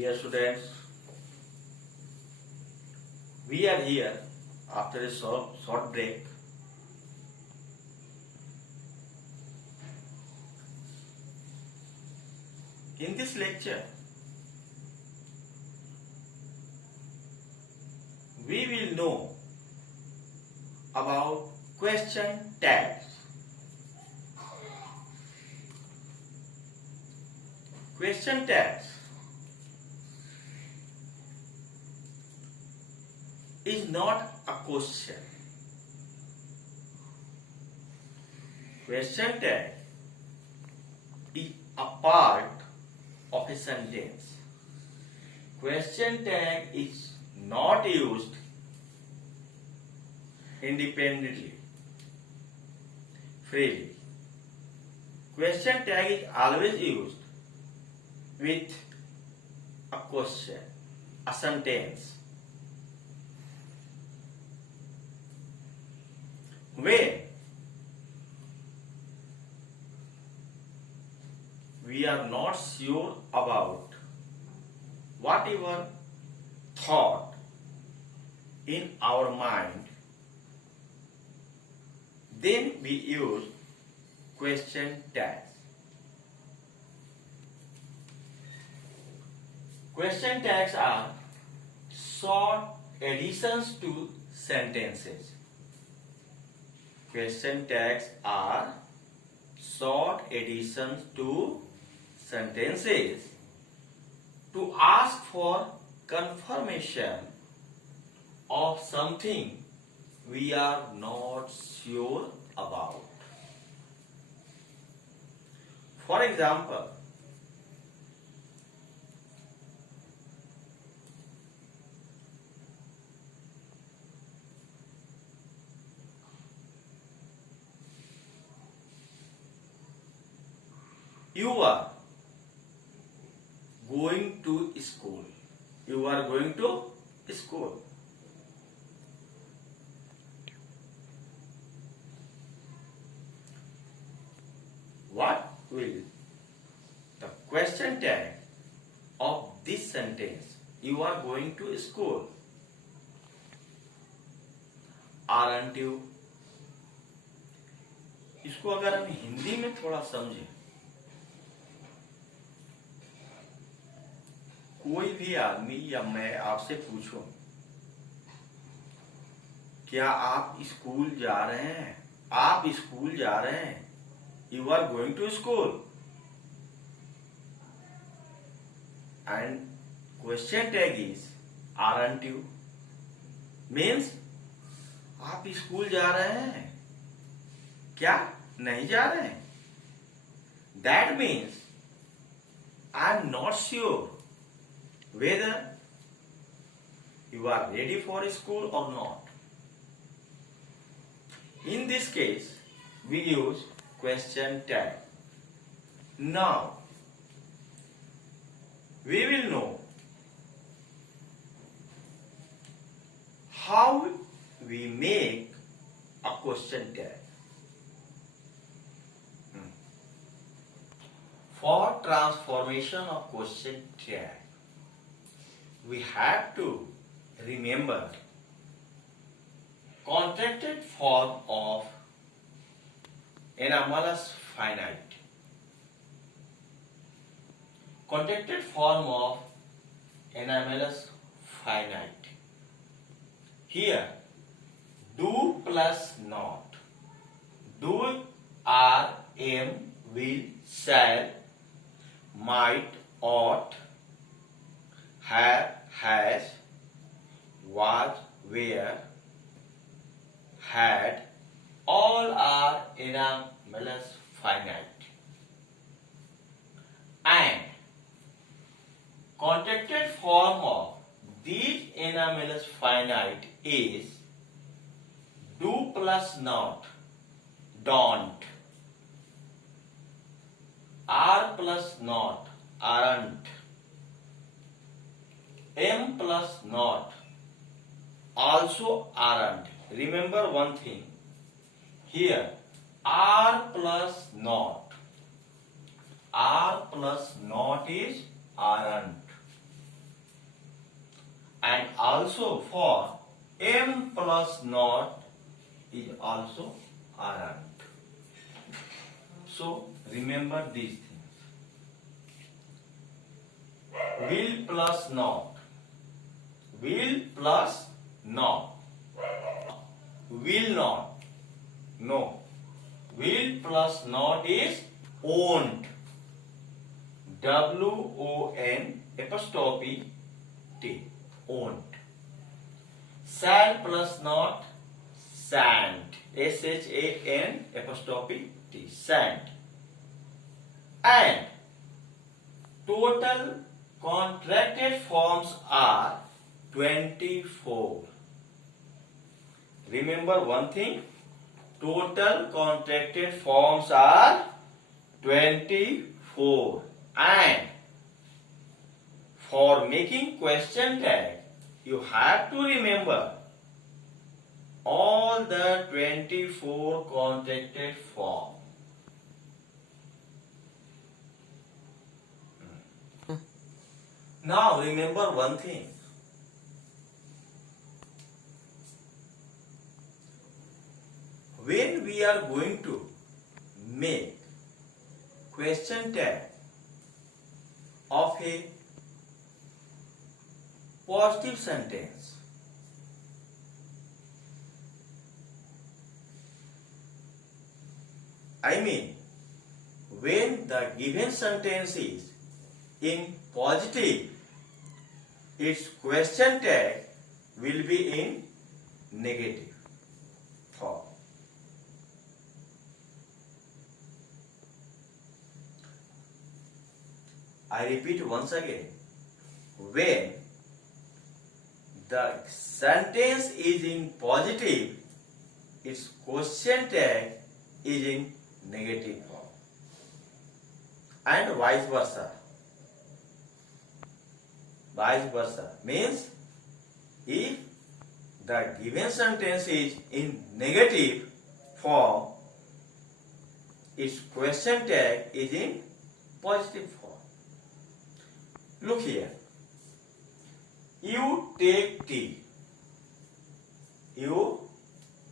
Dear students, we are here after a short break. In this lecture, we will know about question tags. Question tags is not a question. Question tag is a part of a sentence. Question tag is not used independently, freely. Question tag is always used with a question, a sentence. When we are not sure about whatever thought in our mind, then we use question tags. Question tags are short additions to sentences. Question tags are short additions to sentences to ask for confirmation of something we are not sure about. For example, you are going to school. You are going to school. What will the question tag of this sentence, you are going to school, aren't you? इसको अगर हम हिंदी में थोड़ा समझें, कोई भी आदमी या मैं आपसे पूछूं, क्या आप स्कूल जा रहे हैं? आप स्कूल जा रहे हैं? You are going to school. And question tag is aren't you? Means आप स्कूल जा रहे हैं? क्या नहीं जा रहे हैं? That means I am not sure whether you are ready for school or not. In this case, we use question tag. Now, we will know how we make a question tag. For transformation of question tag, we have to remember contracted form of anomalous finite. Contracted form of anomalous finite. Here, do plus not. Do, are, am, will, shall, might, ought, have, has, was, were, had, all are anomalous finite. And contracted form of these anomalous finite is do plus not, don't, are plus not, aren't, am plus not, also aren't. Remember one thing, here are plus not is aren't. and also for M plus not is also aren't. So remember these things. Will plus not. Will plus not. Will not. No. Will plus not is won't. W-O-N apostrophe T. Won't. Shall plus not shan't. S-H-A-N apostrophe T. Shan't. And total contracted forms are 24. Remember one thing. Total contracted forms are 24. And for making question tag, you have to remember all the 24 contracted forms. Now remember one thing. When we are going to make question tag of a positive sentence, I mean when the given sentence is in positive, its question tag will be in negative form. I repeat once again. When the sentence is in positive, its question tag is in negative form. And vice versa. Vice versa means if the given sentence is in negative form, its question tag is in positive form. Look here. You take tea. You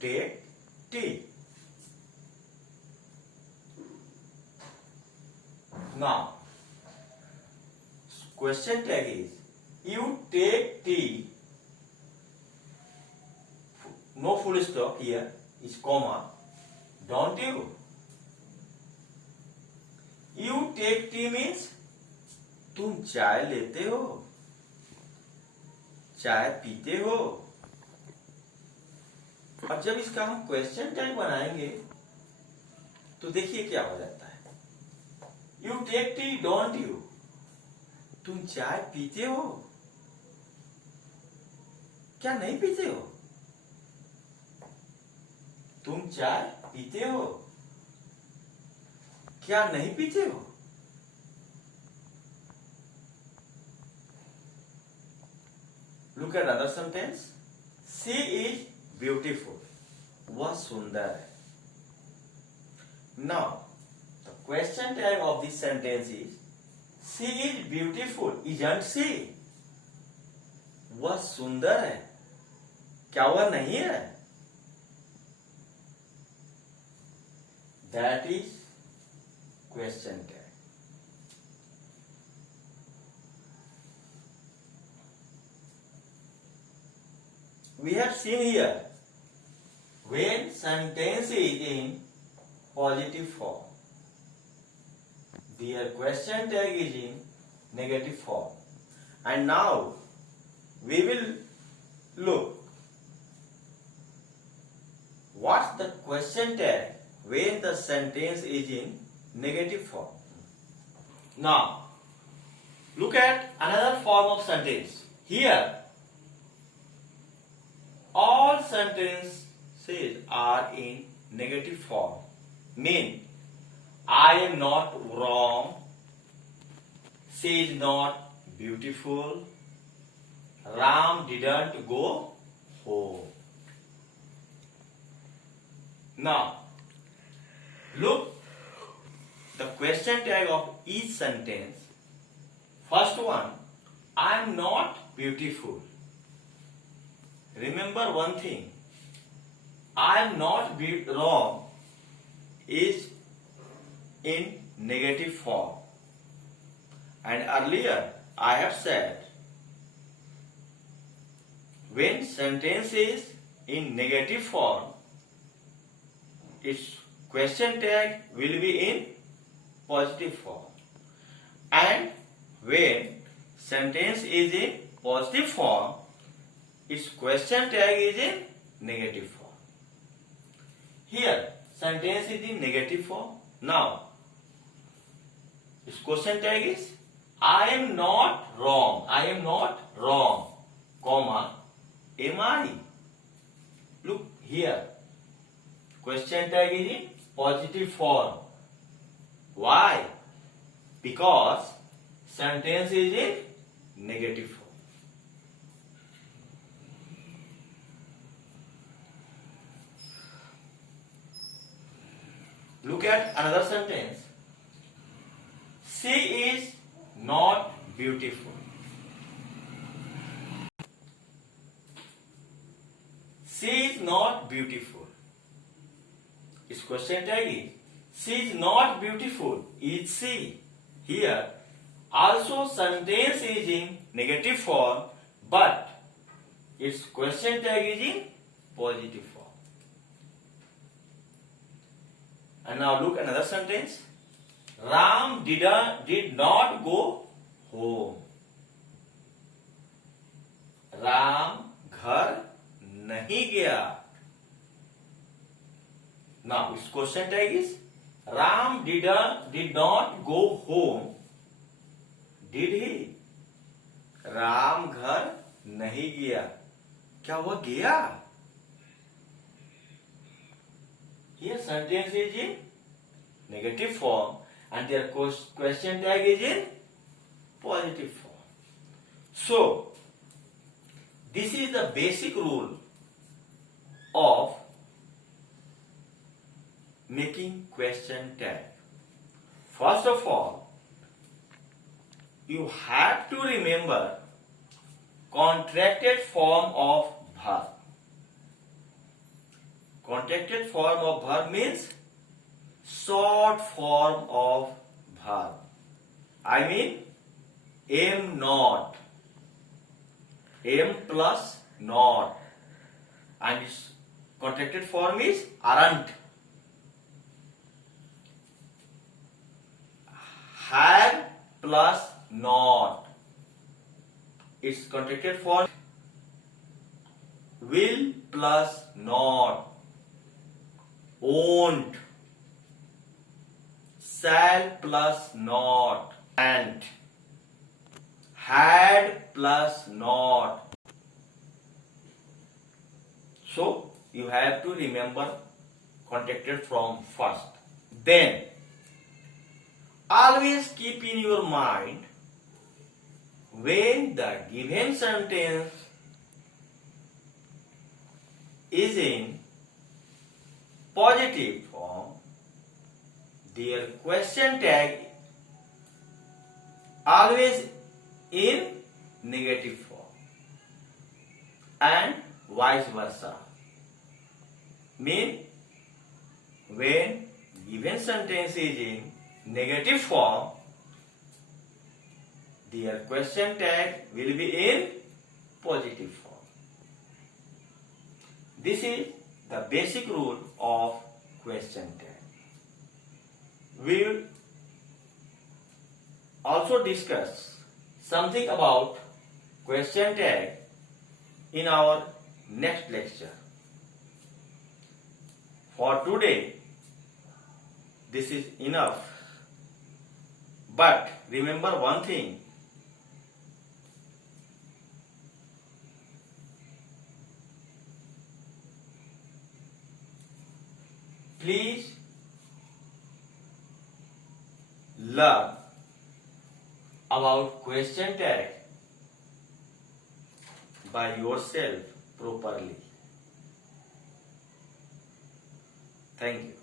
take tea. Now, question tag is you take tea. No full stop here is comma. Don't you? You take tea means तुम चाय लेते हो, चाय पीते हो. अब जब इसका हम क्वेश्चन टैग बनाएंगे तो देखिए क्या हो जाता है. You take tea don't you. तुम चाय पीते हो क्या नहीं पीते हो. तुम चाय पीते हो क्या नहीं पीते हो. Look at other sentence. She is beautiful. वह सुंदर है. Now, the question tag of this sentence is she is beautiful, isn't she? वह सुंदर है क्या वह नहीं है. That is question tag. We have seen here when sentence is in positive form, their question tag is in negative form. And now we will look what's the question tag when the sentence is in negative form. Now look at another form of sentence. Here all sentences are in negative form. Mean I am not wrong. She is not beautiful. Ram didn't go home. Now look the question tag of each sentence. First one, I am not beautiful. remember one thing. I am not wrong is in negative form. And earlier I have said when sentence is in negative form, its question tag will be in positive form. And when sentence is in positive form, its question tag is in negative form. Here, sentence is in negative form. Now, its question tag is I am not wrong. I am not wrong, comma, am I? Look here. Question tag is in positive form. Why? Because sentence is in negative form. Look at another sentence. She is not beautiful. She is not beautiful. Its question tag is she is not beautiful. Is she? Here also sentence is in negative form, but its question tag is in positive form. And now look another sentence. Ram did not go home. Ram घर नहीं गया. Now its question tag is Ram did not go home. Did he? Ram घर नहीं गया. क्या वह गया? Here sentence is in negative form and their question tag is in positive form. So, this is the basic rule of making question tag. First of all, you have to remember contracted form of verb. Contracted form of verb means short form of verb. I mean am not, am plus not, and its contracted form is aren't. Have plus not, its contracted form will plus not. Won't, shall plus not, and had plus not. So you have to remember contracted form first. Then always keep in your mind when the given sentence is in positive form, their question tag always in negative form, and vice versa. Mean when given sentence is in negative form, their question tag will be in positive form. This is the basic rule of question tag. We will also discuss something about question tag in our next lecture. For today, this is enough. But remember one thing. Please learn about question tag by yourself properly. Thank you.